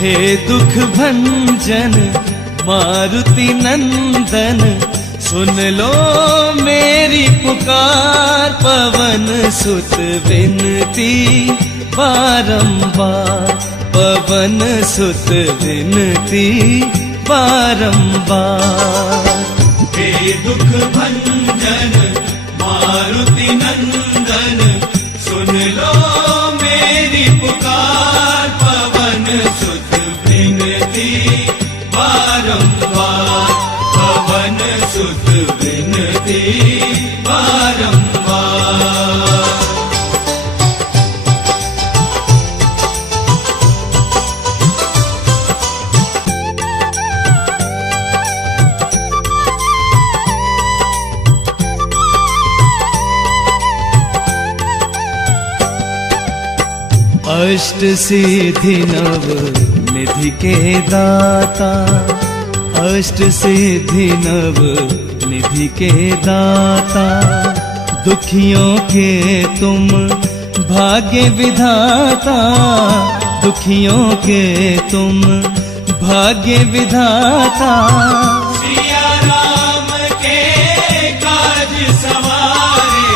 हे दुख भंजन मारुति नंदन, सुन लो मेरी पुकार। पवन सुत विनती बारंबार, पवन सुत विनती बारंबार। हे दुख भंजन मारुति नंदन, सुन लो मेरी पुकार। पवन सुत विनती बारंबार, पवन सुत विनती बारंबार। अष्ट सिद्धि नव निधि के दाता, अष्ट सिद्धि नव निधि के दाता। दुखियों के तुम भाग्य विधाता, दुखियों के तुम भाग्य विधाता। सिया राम के काज सवारे,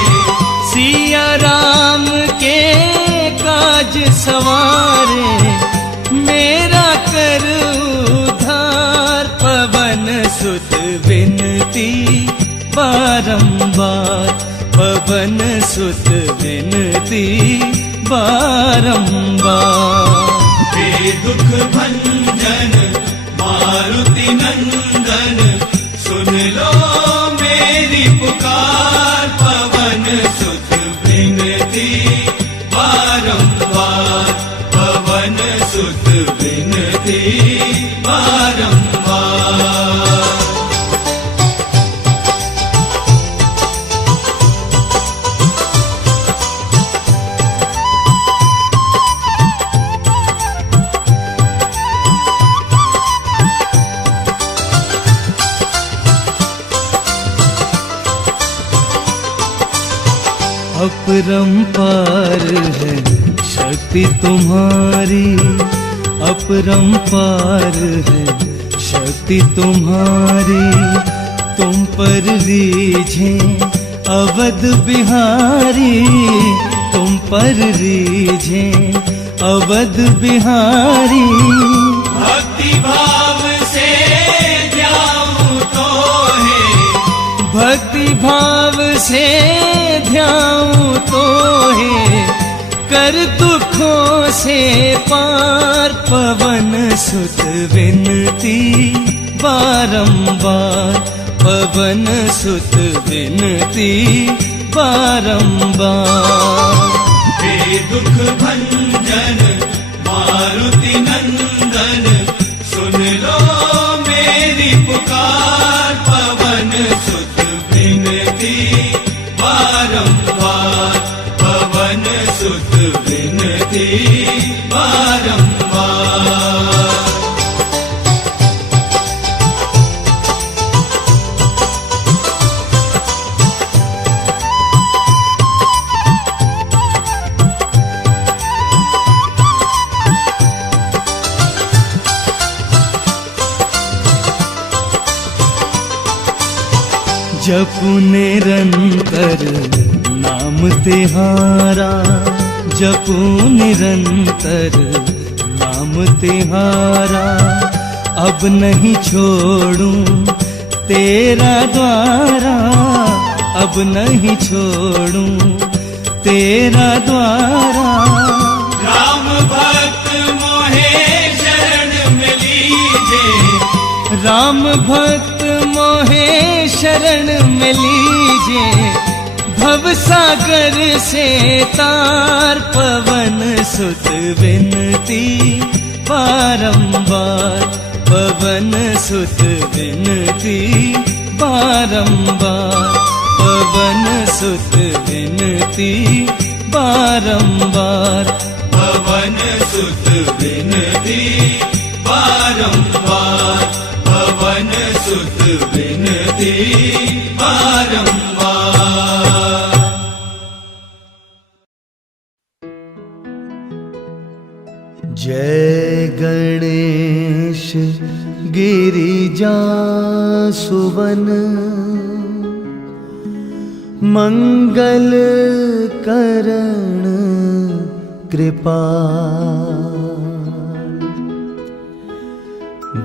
सिया राम के काज सवारे, मेरा कर उद्धार। पवन सुत विनती बारंबार, पवन सुत विनती बारंबार। हे दुख भंजन मारुति नंदन, सुन लो मेरी पुकार। पवन सुत विनती बारंबार, पवन सुत विनती बारंबार। अपरंपार है शक्ति तुम्हारी, अपरंपार है शक्ति तुम्हारी। तुम पर रीझे अवध बिहारी, तुम पर रीझे अवध बिहारी। भक्ति भाव से ध्याऊं तो है, भक्ति भाव से ध्याऊं तो है, कर दुखों से पार। पवन सुत विनती बारंबार, पवन सुत विनती बारंबार। हे दुख भंजन मारुति नंदन, सुन लो मेरी पुकार। पवन सुत विनती बारंबार, पवन सुत विनती बारंबार। जपु निरंतर नाम तिहारा, जपु निरंतर नाम तिहारा। अब नहीं छोड़ूं तेरा द्वारा, अब नहीं छोड़ूं तेरा द्वारा। राम भक्त मोहे शरण में लीजे, राम भक्त मोहे शरण में लीजे। भव सागर से तार, पवन सुत विनती बारंबार, पवन सुत विनती बारंबार, पवन सुत विनती बारंबार, पवन सुत विनती बारंबार, पवन सुत विनती बारंबार। जय गणेश गिरिजा सुवन, मंगल करण कृपाल।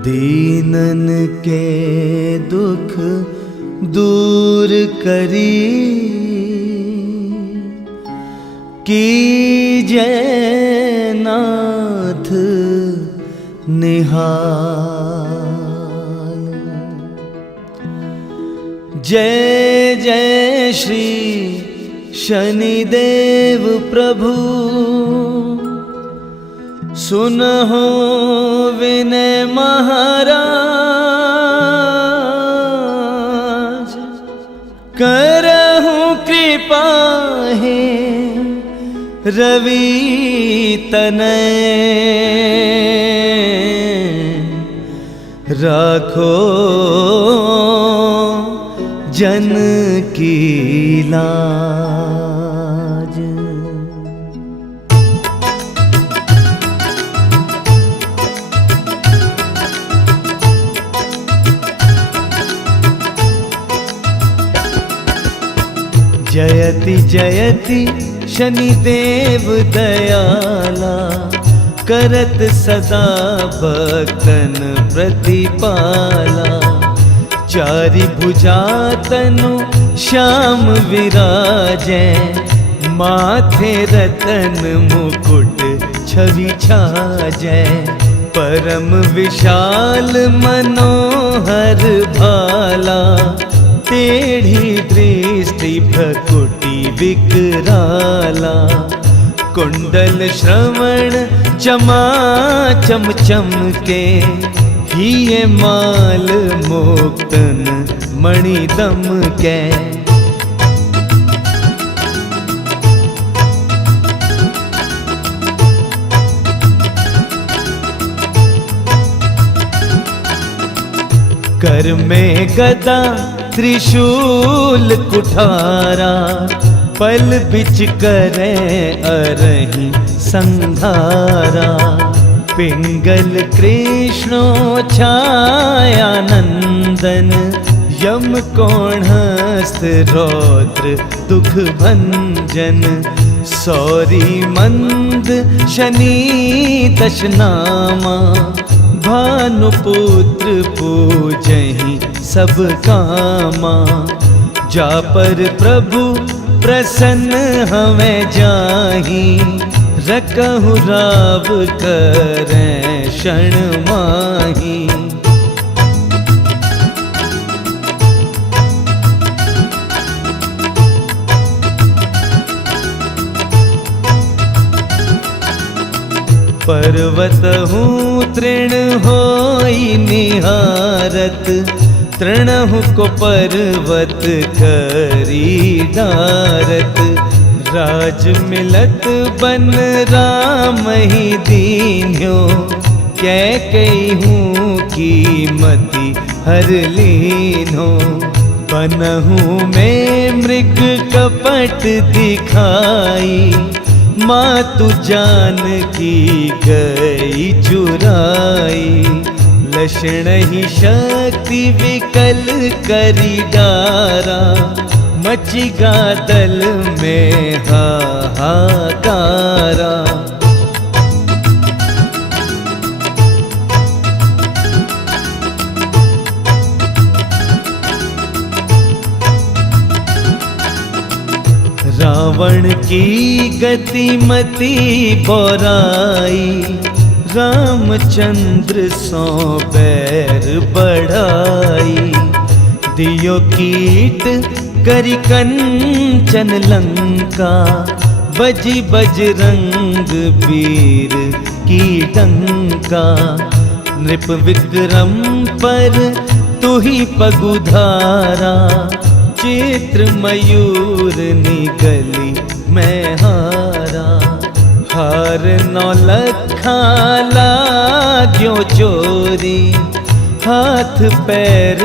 दीनन के दुख दूर करी, कीजय नाथ निहाल। जय जय श्री शनिदेव प्रभु, सुनहो विनय महाराज। करहु कृपा है रवि तनय, राखो जन की लाज। जयति जयति शनिदेव दयाला, करत सदा भक्तन प्रतिपाला। चारि भुजा तनु श्याम विराजै, माथे रतन मुकुट छवि छाजै। परम विशाल मनोहर भाला, टेढ़ी दृष्टि भ्रकुटी विकराला। कुंडल श्रवण चमा चम चमके, हिये माल मोक्तन मणि दमकै। कर में गदा त्रिशूल कुठारा, पल बिच करे अरहि संधारा। पिंगल कृष्णो छाया नंदन, यम कोणहस्त रौद्र दुख भंजन। सौरी मंद शनि दशनामा, भानुपुत्र पूजहि सब कामा। जा पर प्रभु प्रसन्न हमें जाहि, रकहु राव करें क्षण माही। पर्वत हूँ तृण होई निहारत, तृणहु को पर्वत करी डारत। राज मिलत बन राम ही दीन्यो, कैकेयी की मति हर लीन्हो। बनहु में मृग कपट दिखाई, मातु जानकी गई चुराई। लक्षण ही शक्ति विकल करी डारा, मची गादल में हाहाकारा। रावण की गतिमति बोराई, रामचंद्र सो बैर बढ़ाई। दियो कीट करी कंचन लंका, बजी बजरंग वीर की डंका। नृप विक्रम पर तुही पगुधारा, चित्र मयूर निगली मैं हारा। हार नौलखा लाग्यो चोरी, हाथ पैर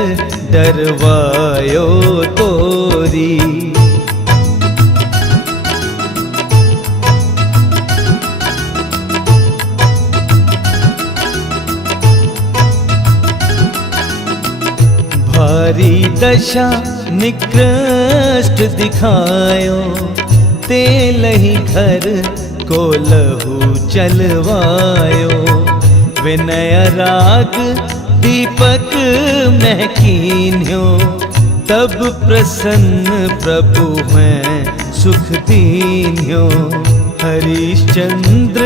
डरवायो तोरी। बारी दशा निकृष्ट दिखायो, ते लही घर को लहू चलवायो। विनय राग दीपक महकीन्यो, तब प्रसन्न प्रभु हैं सुख दीन्यो। हरिश्चंद्र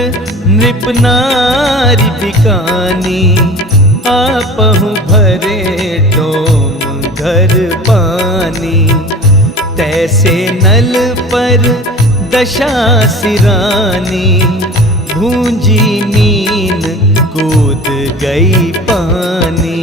नृप नारी बिकानी, आपहु भरे डोम घर पानी। तैसे नल पर दशा सिरानी, भूंजी नीन कूद गई पानी।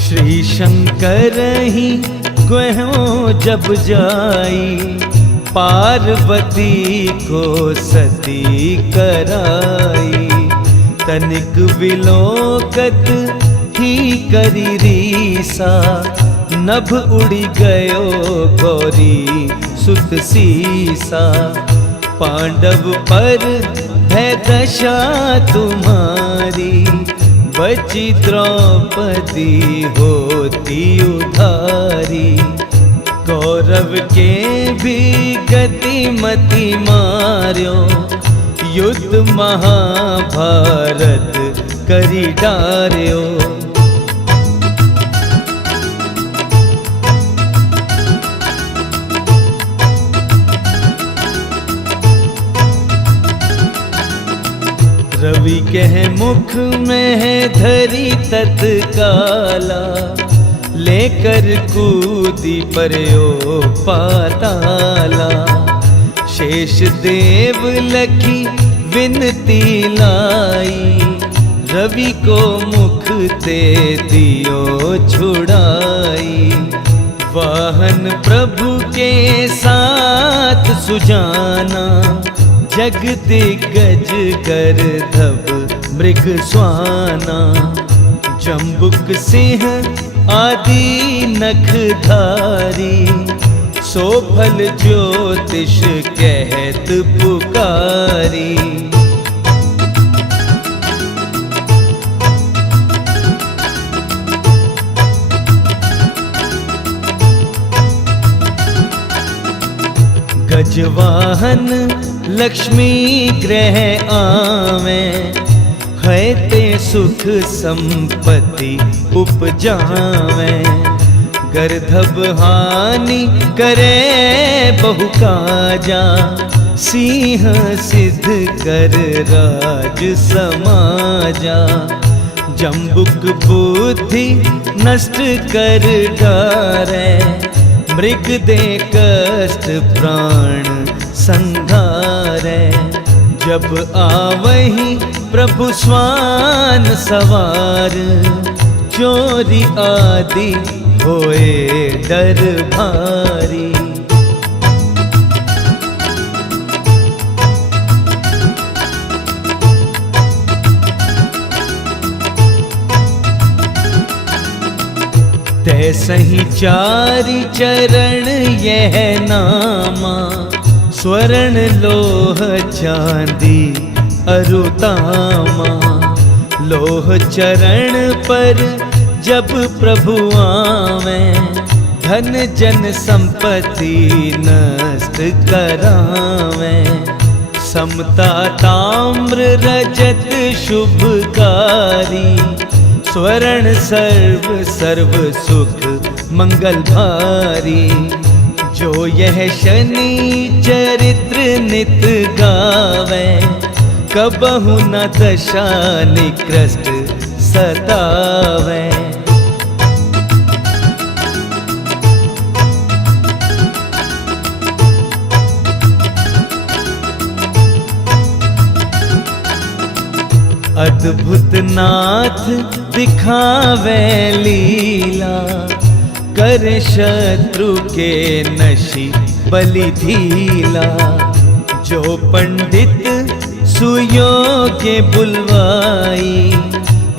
श्री शंकर ही ग्वहों जब जाई, पार्वती को सती कराई। तनिक विलोकत ही करी रीसा, नभ उड़ी गयो गौरी सुत सीसा। पांडव पर है दशा तुम्हारी, बची द्रौपदी होती उधारी। कौरव के भी गति मति मार्यो, युद्ध महाभारत करी डार्यो। रवि कह मुख में है धरी तत्काला, लेकर कूदी पर्यो पाताला। शेष देव लखी विनती लाई, रवि को मुख ते दियो छुड़ाई। वाहन प्रभु के साथ सुजाना, जग दिग्गज गर्दभ मृग स्वाना। जम्बुक सिंह आदि नखधारी, सोफल ज्योतिष कहत पुकारी। गजवाहन लक्ष्मी ग्रह आवे, है ते सुख संपत्ति उपजावे। गर्दभ हानि करे बहु काजा, सिंह सिद्ध कर राज समाजा। जम्बुक बुद्धि नष्ट कर डारे, मृग दे कष्ट प्राण संघारे। जब आवही प्रभु स्वान सवार, चोरी आदि होए डर भारी। तैसही चारि चरण यह नामा, स्वर्ण लोह चांदी अरुतामा। लोह चरण पर जब प्रभु आवे, धन जन संपत्ति नष्ट करावे। समता ताम्र रजत शुभकारी, स्वर्ण सर्व सर्व सुख मंगल भारी। जो यह शनि चरित्र नित गावे, कबहु न दशा निकृष्ट सतावे। अद्भुत नाथ दिखावे लीला, कर शत्रु के नशी बलि धीला। जो पंडित सुयोग्य बुलवाई,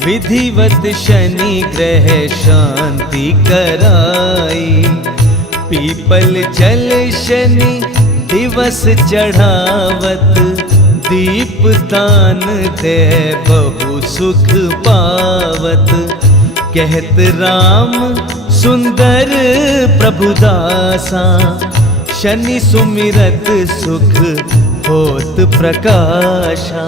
विधिवत शनि ग्रह शांति कराई। पीपल चल शनि दिवस चढ़ावत दीप दान दे बहु सुख पावत। कहत राम सुंदर प्रभुदासा, शनि सुमिरत सुख होत प्रकाशा।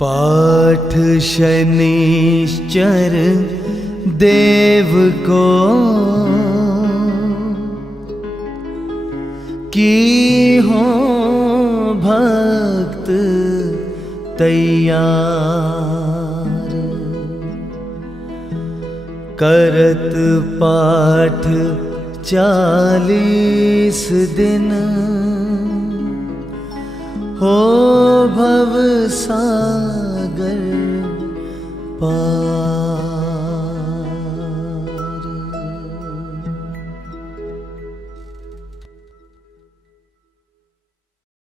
पाठ शनिश्चर देव को, की हो भक्त तैयार। करत पाठ 40 दिन, हो भव सागर पार।